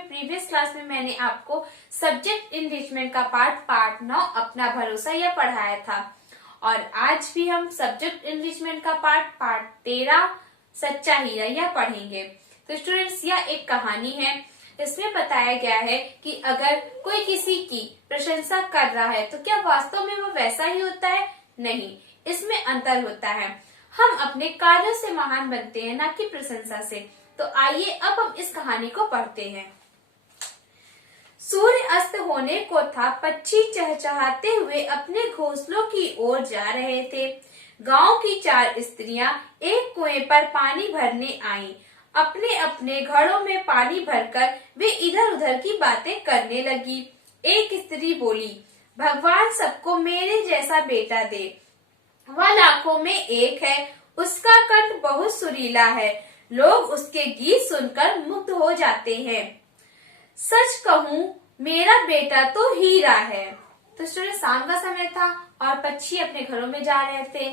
में previous class में मैंने आपको सब्जेक्ट इनरिचमेंट का पार्ट 9 अपना भरोसा यह पढ़ाया था और आज भी हम सब्जेक्ट इनरिचमेंट का पार्ट 13 सच्चा हीरा यह पढ़ेंगे। तो स्टूडेंट्स, यह एक कहानी है। इसमें बताया गया है कि अगर कोई किसी की प्रशंसा कर रहा है तो क्या वास्तव में वो वैसा ही होता है? नहीं, इसमें अंतर होता है। हम अपने कार्यों से महान बनते हैं, ना कि प्रशंसा से। तो आइए अब हम इस कहानी को पढ़ते हैं। सूर्य अस्त होने को था। पक्षी चहचहाते हुए अपने घोंसलों की ओर जा रहे थे। गांव की 4 स्त्रियां एक कुएं पर पानी भरने आईं। अपने अपने घड़ों में पानी भरकर वे इधर उधर की बातें करने लगी। एक स्त्री बोली, भगवान सबको मेरे जैसा बेटा दे। वह लाखों में एक है, उसका कंठ बहुत सुरीला है, लोग उसके गीत सुनकर मुग्ध हो जाते हैं। सच कहूँ, मेरा बेटा तो हीरा है। तो स्टूडेंट, शाम का समय था और पक्षी अपने घरों में जा रहे थे।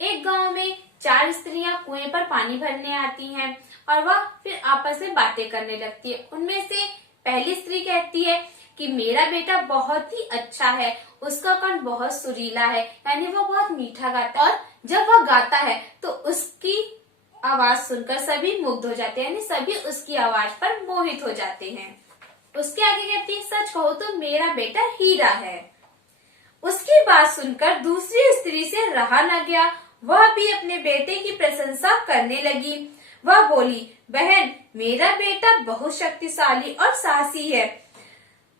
एक गांव में 4 स्त्रियां कुएं पर पानी भरने आती हैं और वह फिर आपस में बातें करने लगती है। उनमें से पहली स्त्री कहती है कि मेरा बेटा बहुत ही अच्छा है, उसका कंठ बहुत सुरीला है, यानी वो बहुत मीठा गाता है और जब वह गाता है तो उसकी आवाज सुनकर सभी मुग्ध हो जाते हैं, यानी सभी उसकी आवाज पर मोहित हो जाते हैं। उसके आगे कहती है, सच कहो तो मेरा बेटा हीरा है। उसकी बात सुनकर दूसरी स्त्री से रहा न गया, वह भी अपने बेटे की प्रशंसा करने लगी। वह बोली, बहन, मेरा बेटा बहुत शक्तिशाली और साहसी है,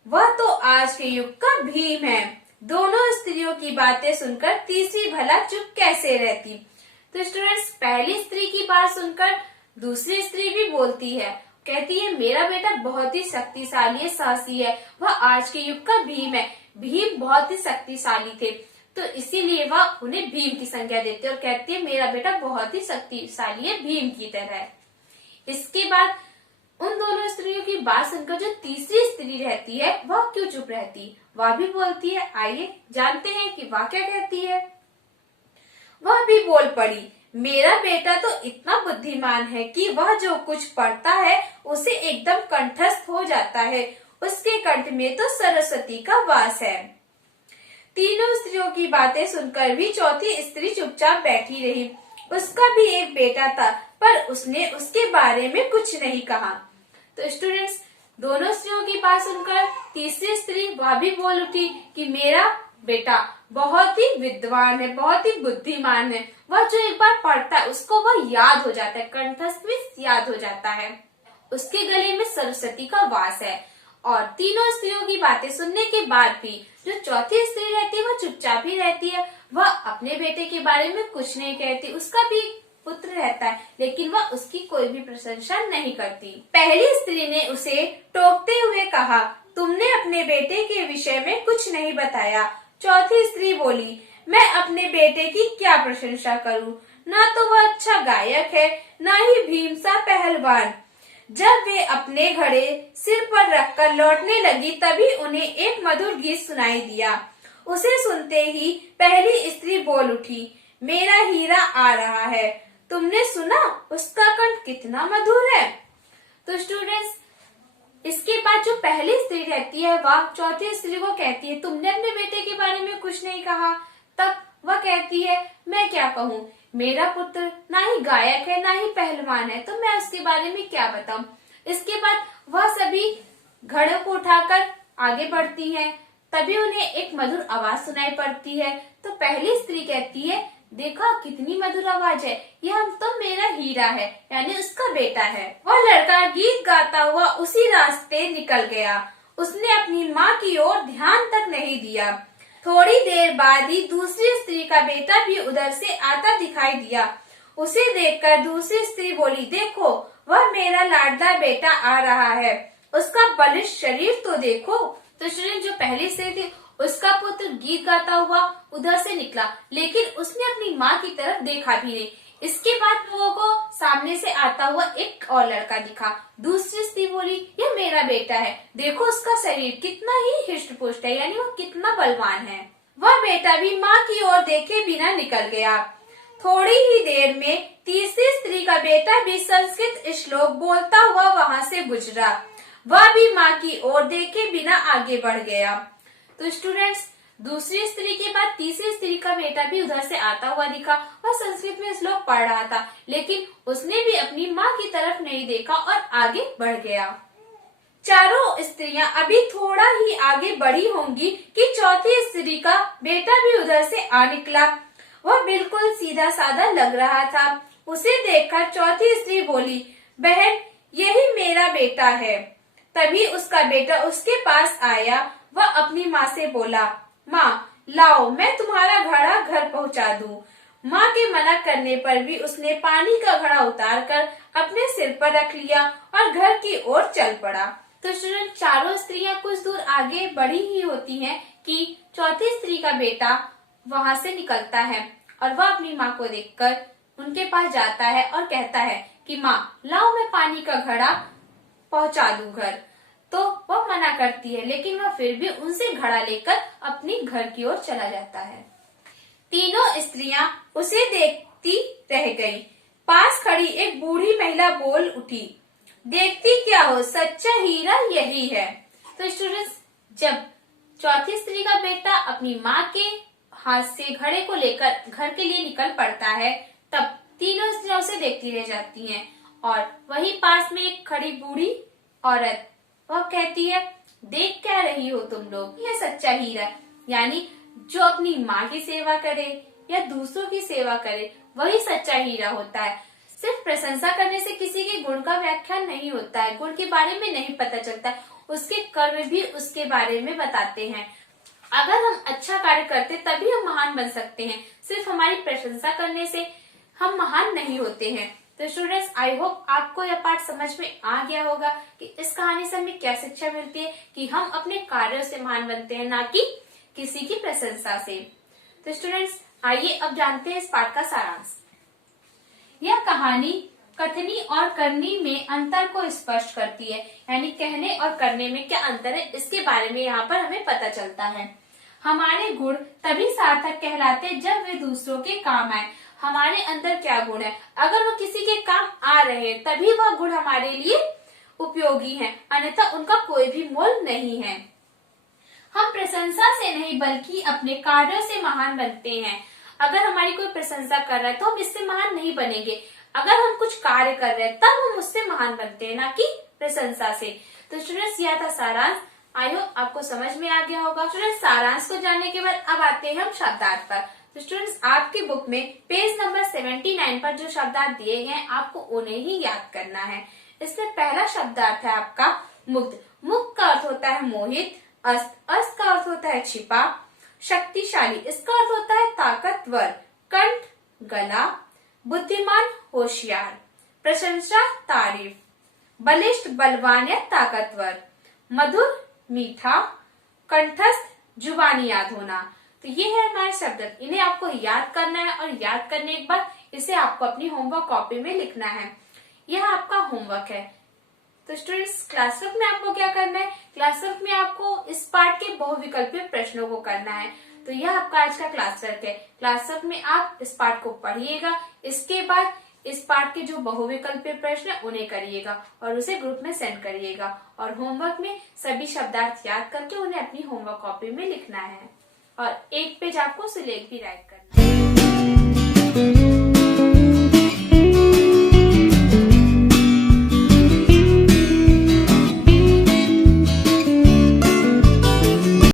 वह तो आज के युग का भीम है। दोनों स्त्रियों की बातें सुनकर तीसरी भला चुप कैसे रहती। तो स्टूडेंट्स, पहली स्त्री की बात सुनकर दूसरी स्त्री भी बोलती है, कहती है मेरा बेटा बहुत ही शक्तिशाली है, साहसी है, वह आज के युग का भीम है। भीम बहुत ही शक्तिशाली थे, तो इसीलिए वह उन्हें भीम की संज्ञा देते और कहती है मेरा बेटा बहुत ही शक्तिशाली है, भीम की तरह। इसके बाद उन दोनों स्त्रियों की बात सुनकर जो तीसरी स्त्री रहती है वह क्यों चुप रहती, वह भी बोलती है। आइए जानते हैं कि वह क्या कहती है। वह भी बोल पड़ी, मेरा बेटा तो इतना बुद्धिमान है कि वह जो कुछ पढ़ता है उसे एकदम कंठस्थ हो जाता है, उसके कंठ में तो सरस्वती का वास है। तीनों स्त्रियों की बातें सुनकर भी चौथी स्त्री चुपचाप बैठी रही। उसका भी एक बेटा था, पर उसने उसके बारे में कुछ नहीं कहा। तो स्टूडेंट्स, दोनों स्त्रियों की बात सुनकर तीसरी स्त्री वह भी बोल उठी कि मेरा बेटा बहुत ही विद्वान है, बहुत ही बुद्धिमान है, वह जो एक बार पढ़ता है उसको वह याद हो जाता है, कंठस्थ में याद हो जाता है, उसके गले में सरस्वती का वास है। और तीनों स्त्रियों की बातें सुनने के बाद भी जो चौथी स्त्री रहती है वह चुपचाप ही रहती है। वह अपने बेटे के बारे में कुछ नहीं कहती। उसका भी पुत्र रहता है, लेकिन वह उसकी कोई भी प्रशंसा नहीं करती। पहली स्त्री ने उसे टोकते हुए कहा, तुमने अपने बेटे के विषय में कुछ नहीं बताया। चौथी स्त्री बोली, मैं अपने बेटे की क्या प्रशंसा करूं? ना तो वह अच्छा गायक है, ना ही भीम सा पहलवान। जब वे अपने घड़े सिर पर रखकर लौटने लगी तभी उन्हें एक मधुर गीत सुनाई दिया। उसे सुनते ही पहली स्त्री बोल उठी, मेरा हीरा आ रहा है, तुमने सुना उसका कंठ कितना मधुर है। तो स्टूडेंट्स, इसके बाद जो पहली स्त्री रहती है वह चौथी स्त्री को कहती है, तुमने अपने बेटे के बारे में कुछ नहीं कहा। तब वह कहती है, मैं क्या कहूँ, मेरा पुत्र ना ही गायक है ना ही पहलवान है, तो मैं उसके बारे में क्या बताऊं। इसके बाद वह सभी घड़ों को उठाकर आगे बढ़ती हैं। तभी उन्हें एक मधुर आवाज सुनाई पड़ती है। तो पहली स्त्री कहती है, देखा कितनी मधुर आवाज है, यह तो मेरा हीरा है, यानी उसका बेटा है। वह लड़का गीत गाता हुआ उसी रास्ते निकल गया। उसने अपनी माँ की ओर ध्यान तक नहीं दिया। थोड़ी देर बाद ही दूसरी स्त्री का बेटा भी उधर से आता दिखाई दिया। उसे देखकर दूसरी स्त्री बोली, देखो वह मेरा लाडला बेटा आ रहा है, उसका बलिष्ठ शरीर तो देखो। तो स्टूडेंट, जो पहली स्त्री थी उसका पुत्र गीत गाता हुआ उधर से निकला, लेकिन उसने अपनी माँ की तरफ देखा भी नहीं। इसके बाद लोगों को सामने से आता हुआ एक और लड़का दिखा। दूसरी स्त्री बोली, यह मेरा बेटा है, देखो उसका शरीर कितना ही हिष्ट पुष्ट है, यानी वो कितना बलवान है। वह बेटा भी माँ की ओर देखे बिना निकल गया। थोड़ी ही देर में तीसरी स्त्री का बेटा भी संस्कृत श्लोक बोलता हुआ वहाँ से गुजरा। वह भी माँ की ओर देखे बिना आगे बढ़ गया। तो स्टूडेंट्स, दूसरी स्त्री के बाद तीसरी स्त्री का बेटा भी उधर से आता हुआ दिखा और संस्कृत में श्लोक पढ़ रहा था, लेकिन उसने भी अपनी माँ की तरफ नहीं देखा और आगे बढ़ गया। चारों स्त्रियां अभी थोड़ा ही आगे बढ़ी होंगी कि चौथी स्त्री का बेटा भी उधर से आ निकला। वह बिल्कुल सीधा साधा लग रहा था। उसे देखकर चौथी स्त्री बोली, बहन, यही मेरा बेटा है। तभी उसका बेटा उसके पास आया। वह अपनी माँ से बोला, माँ, लाओ, मैं तुम्हारा घड़ा घर पहुँचा दूं। माँ के मना करने पर भी उसने पानी का घड़ा उतारकर अपने सिर पर रख लिया और घर की ओर चल पड़ा। तो स्टूडेंट, चारों स्त्रियां कुछ दूर आगे बढ़ी ही होती हैं कि चौथी स्त्री का बेटा वहां से निकलता है और वह अपनी माँ को देखकर उनके पास जाता है और कहता है कि माँ, लाओ, मैं पानी का घड़ा पहुंचा दूं घर। तो वह मना करती है, लेकिन वह फिर भी उनसे घड़ा लेकर अपनी घर की ओर चला जाता है। तीनों स्त्रियां उसे देखती रह गईं। पास खड़ी एक बूढ़ी महिला बोल उठी, देखती क्या हो, सच्चा हीरा यही है। तो स्टूडेंट्स, जब चौथी स्त्री का बेटा अपनी माँ के हाथ से घड़े को लेकर घर के लिए निकल पड़ता है, तब तीनों स्त्रियां उसे देखती रह जाती हैं और वही पास में एक खड़ी बूढ़ी औरत, वह कहती है, देख क्या रही हो तुम लोग, यह सच्चा हीरा, यानी जो अपनी माँ की सेवा करे या दूसरों की सेवा करे, वही सच्चा हीरा होता है। सिर्फ प्रशंसा करने से किसी के गुण का व्याख्यान नहीं होता है, गुण के बारे में नहीं पता चलता, उसके कर्म भी उसके बारे में बताते हैं। अगर हम अच्छा कार्य करते तभी हम महान बन सकते हैं, सिर्फ हमारी प्रशंसा करने से हम महान नहीं होते हैं। तो स्टूडेंट्स, आई होप आपको यह पाठ समझ में आ गया होगा कि इस कहानी से हमें क्या शिक्षा मिलती है कि हम अपने कार्यों से महान बनते हैं, ना कि किसी की प्रशंसा से। तो स्टूडेंट्स, आइए अब जानते हैं इस पाठ का सारांश। यह कहानी कथनी और करनी में अंतर को स्पष्ट करती है, यानी कहने और करने में क्या अंतर है, इसके बारे में यहाँ पर हमें पता चलता है। हमारे गुण तभी सार्थक कहलाते जब वे दूसरों के काम आए। हमारे अंदर क्या गुण है, अगर वो किसी के काम आ रहे हैं तभी वह गुण हमारे लिए उपयोगी हैं, अन्यथा उनका कोई भी मोल नहीं है। हम प्रशंसा से नहीं बल्कि अपने कार्यों से महान बनते हैं। अगर हमारी कोई प्रशंसा कर रहा है तो हम इससे महान नहीं बनेंगे। अगर हम कुछ कार्य कर रहे हैं तब हम उससे महान बनते हैं, ना कि प्रशंसा से। तो स्टूडेंट्स, यह था सारांश। आई होप आपको समझ में आ गया होगा। स्टूडेंट्स, सारांश को जानने के बाद अब आते हैं हम शब्दार्थ पर। तो स्टूडेंट्स, आपकी बुक में पेज नंबर 79 पर जो शब्दार्थ दिए गए हैं, आपको उन्हें ही याद करना है। इसमें पहला शब्दार्थ है आपका मुग्ध। मुग्ध का अर्थ होता है मोहित। अस्त, अस्त का अर्थ होता है छिपा। शक्तिशाली, इसका अर्थ होता है ताकतवर। कंठ, गला। बुद्धिमान, होशियार। प्रशंसा, तारीफ। बलिष्ठ, बलवान या ताकतवर। मधुर, मीठा। कंठस्थ, जुबानी याद होना। तो ये है हमारे शब्द, इन्हें आपको याद करना है और याद करने के बाद इसे आपको अपनी होमवर्क कॉपी में लिखना है। यह आपका होमवर्क है। तो स्टूडेंट्स, क्लासवर्क में आपको क्या करना है, क्लासवर्क में आपको इस पाठ के बहुविकल्पीय प्रश्नों को करना है। तो यह आपका आज का क्लासवर्क है। क्लासवर्क में आप इस पाठ को पढ़िएगा, इसके बाद इस पाठ के जो बहुविकल्पीय प्रश्न है उन्हें करिएगा और उसे ग्रुप में सेंड करिएगा। और होमवर्क में सभी शब्दार्थ याद करके उन्हें अपनी होमवर्क कॉपी में लिखना है और एक पेज आपको सुलेख भी राइट करना है।